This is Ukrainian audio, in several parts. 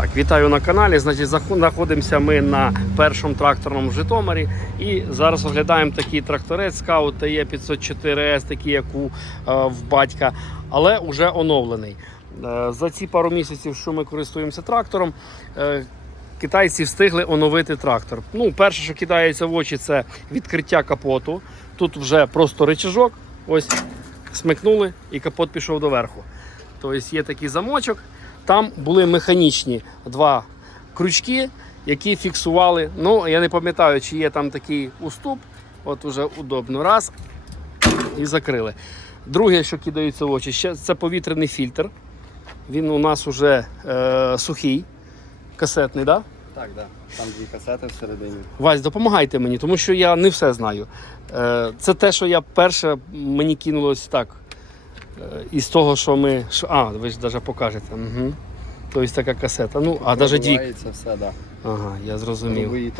Так, вітаю на каналі. Значить, знаходимося ми на першому тракторному Житомирі. І зараз оглядаємо такий тракторець Scout TE 504S, такий як у е, в батька, але вже оновлений. Е, за ці пару місяців, що ми користуємося трактором, е, китайці встигли оновити трактор. Ну, перше, що кидається в очі, це відкриття капоту. Тут вже просто рычажок, ось смикнули і капот пішов доверху. Тобто є такий замочок. Там були механічні два крючки, які фіксували. Ну, я не пам'ятаю, чи є там такий уступ. От уже удобно. Раз і закрили. Друге, що кидається в очі, це повітряний фільтр. Він у нас уже е, сухий, касетний, да? Так, да. Там дві касети всередині. Вась, допомагайте мені, тому що я не все знаю. Е, це те, що я перше мені кинулось так. Е, із того, що ми. А, ви ж навіть покажете. Угу. Тобто така касета. Ну, а навіть дві. Все, да. Ага, я зрозумів.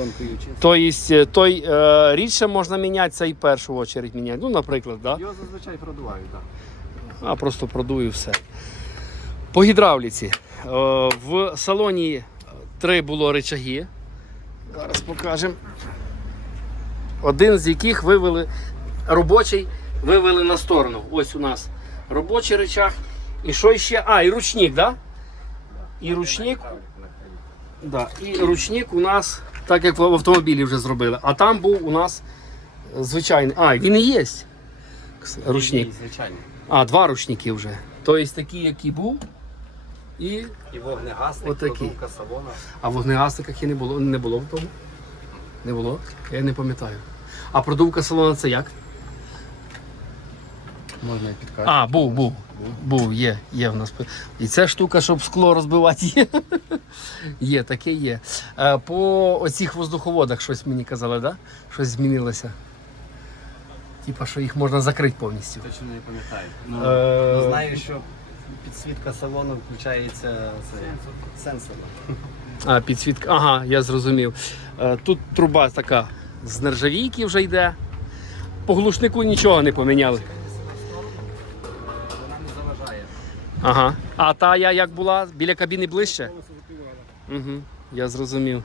Тобто той е, рідше можна міняти, це і першу очередь міняти. Ну, наприклад, да? Його зазвичай продувають, так. а просто продую все. По гідравліці. Е, в салоні три було речаги. Зараз покажемо. Один з яких вивели робочий вивели на сторону. Ось у нас робочий речах. І що ще? А, і ручник? Да? І ручник. Да, і ручник у нас, так як в автомобілі вже зробили. А там був у нас звичайний. А, він і є. Ручник. А, два ручники вже. Тобто такий, який був. І... І вогнегасник, Отакий. продувка салона. А в вогнегасниках і не було. Не було в тому. Не було? Я не пам'ятаю. А продувка салона це як? Можна і підкати. А, був, був. Був, є, є в нас. І ця штука, щоб скло розбивати, є. Є, таке є. Е, По оцих воздуховодах щось мені казали, да? Щось змінилося. Типа, що їх можна закрити повністю. Точно не пам'ятаю. Ну, Е, ну, знаю, що підсвітка салону включається сенсорно. А, підсвітка. Ага, я зрозумів. Е, Тут труба така з нержавійки вже йде. По глушнику нічого не поміняли. Ага. А та я як була біля кабіни ближче? Угу, я зрозумів.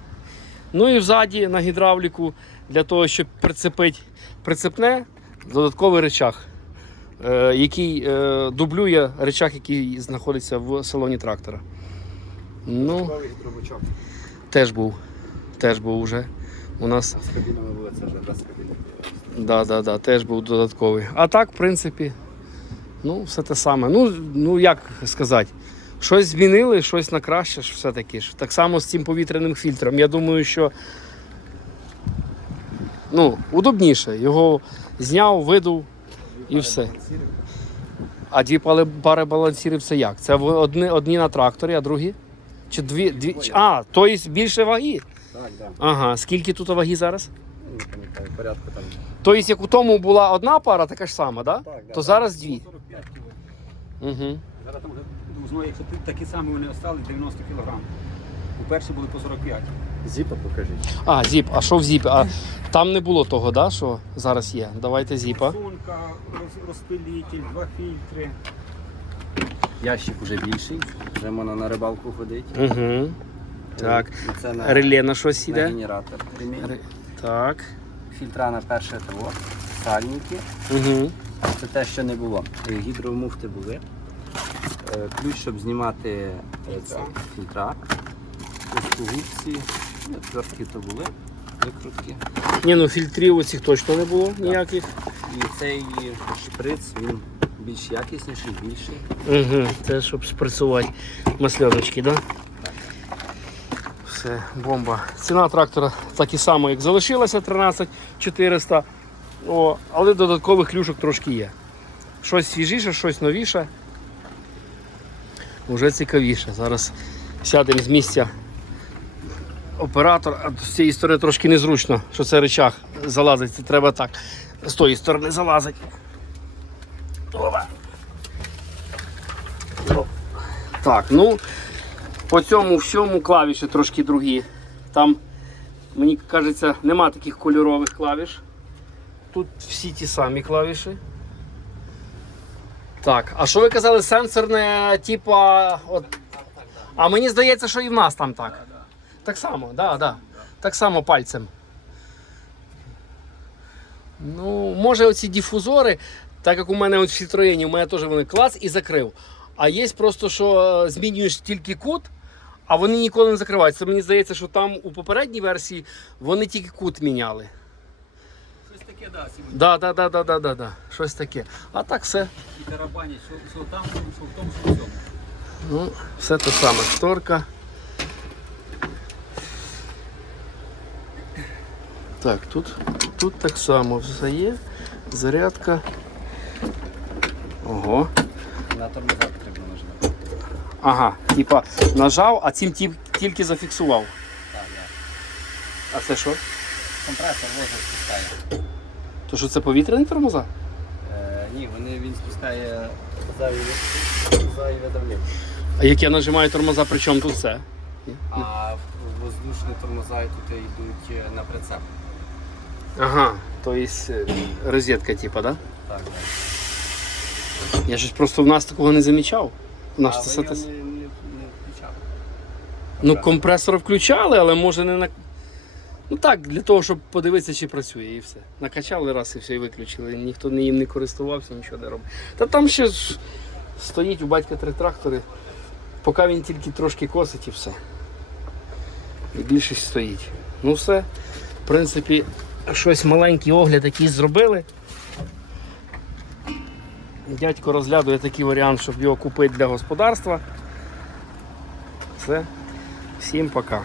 Ну і взаді на гідравліку для того, щоб прицепити прицепне, додатковий речах, е, який е, дублює речах, який знаходиться в салоні трактора. Ну, теж був. Теж був уже. У нас З кабінами було це вже без кабіни. Да, да, да, теж був додатковий. А так, в принципі, ну, все те саме. Ну, ну як сказати, щось змінили, щось на краще все-таки ж. Так само з цим повітряним фільтром. Я думаю, що ну, удобніше. Його зняв, видув і все. А дві пари балансірів це як? Це одні, одні на тракторі, а другі? Чи дві, дві? А, тобто більше ваги. Так, так. Ага, скільки тут ваги зараз? Не пам'ятаю, порядку там. Тобто, як у тому була одна пара, така ж сама, да? Так, да, то так. зараз дві. 45 кг. Угу. Зараз там вже знову, якщо ти- такі самі вони остались, 90 кг. У перші були по 45. Зіпа покажіть. А, зіп, а що в зіпі? А там не було того, да, що зараз є. Давайте зіпа. Сумка, роз- розпилитель, два фільтри. Ящик вже більший, вже можна на рибалку ходити. Угу. Так. І Це на, Реле на щось на іде. генератор. ремінь. Ре- Так. Фільтра на перше того, сальники. Угу. Це те, що не було. Е, Гідромуфти були. Е, Ключ, щоб знімати е, фільтра. Ось. Ну, Отвертки то були. Викрутки. Ні, ну фільтрів оцих точно не було ніяких. І цей шприц він більш якісніший, більший. Угу. Це щоб спрацювати масляночки, да? Все, бомба. Ціна трактора так і сама, як залишилася 13 400. О, але додаткових клюшок трошки є. Щось свіжіше, щось новіше. Уже цікавіше. Зараз сядемо з місця оператор, а з цієї сторони трошки незручно, що це речах залазить. Це треба так. З тої сторони залазить. Так, ну по цьому всьому клавіші трошки другі. Там, мені кажеться, нема таких кольорових клавіш. Тут всі ті самі клавіші. Так, а що ви казали, сенсорне, типа. От... А мені здається, що і в нас там так. Так само, да, да. Так само пальцем. Ну, може, оці дифузори, так як у мене от в Citroën, у мене теж вони клац і закрив. А є просто, що е, змінюєш тільки кут, а вони ніколи не закриваються. Мені здається, що там у попередній версії вони тільки кут міняли. Щось таке, да, сьогодні. Да, да, да, да, да, да, да. Щось таке. А так все. І тарабанять, що, що там, що в тому, що в цьому. Ну, все те саме. Шторка. Так, тут, тут так само все є. Зарядка. Ого. На тормоза потрібно нажимати. Ага, типа нажав, а цим тіп- тільки зафіксував. Так, так. А це що? Компресор возить спускає. То що це повітряні тормоза? Е, ні, вони, він спускає зайві, зайве давлення. А як я нажимаю тормоза, при чому тут це? А воздушні тормоза тут йдуть е, на прицеп. Ага, то є е, розетка, типа, да? Так, так. Я щось просто в нас такого не замічав. У нас а це все те- не, не, не включали? Ну, компресор включали, але може не на. Ну так, для того, щоб подивитися, чи працює, і все. Накачали раз і все і виключили. Ніхто не їм не користувався, нічого не робив. Та там ще ж стоїть у батька три трактори, поки він тільки трошки косить і все. І більшість стоїть. Ну все. В принципі, щось маленький огляд якийсь зробили. Дядько розглядує такий варіант, щоб його купити для господарства. Все. Всім пока.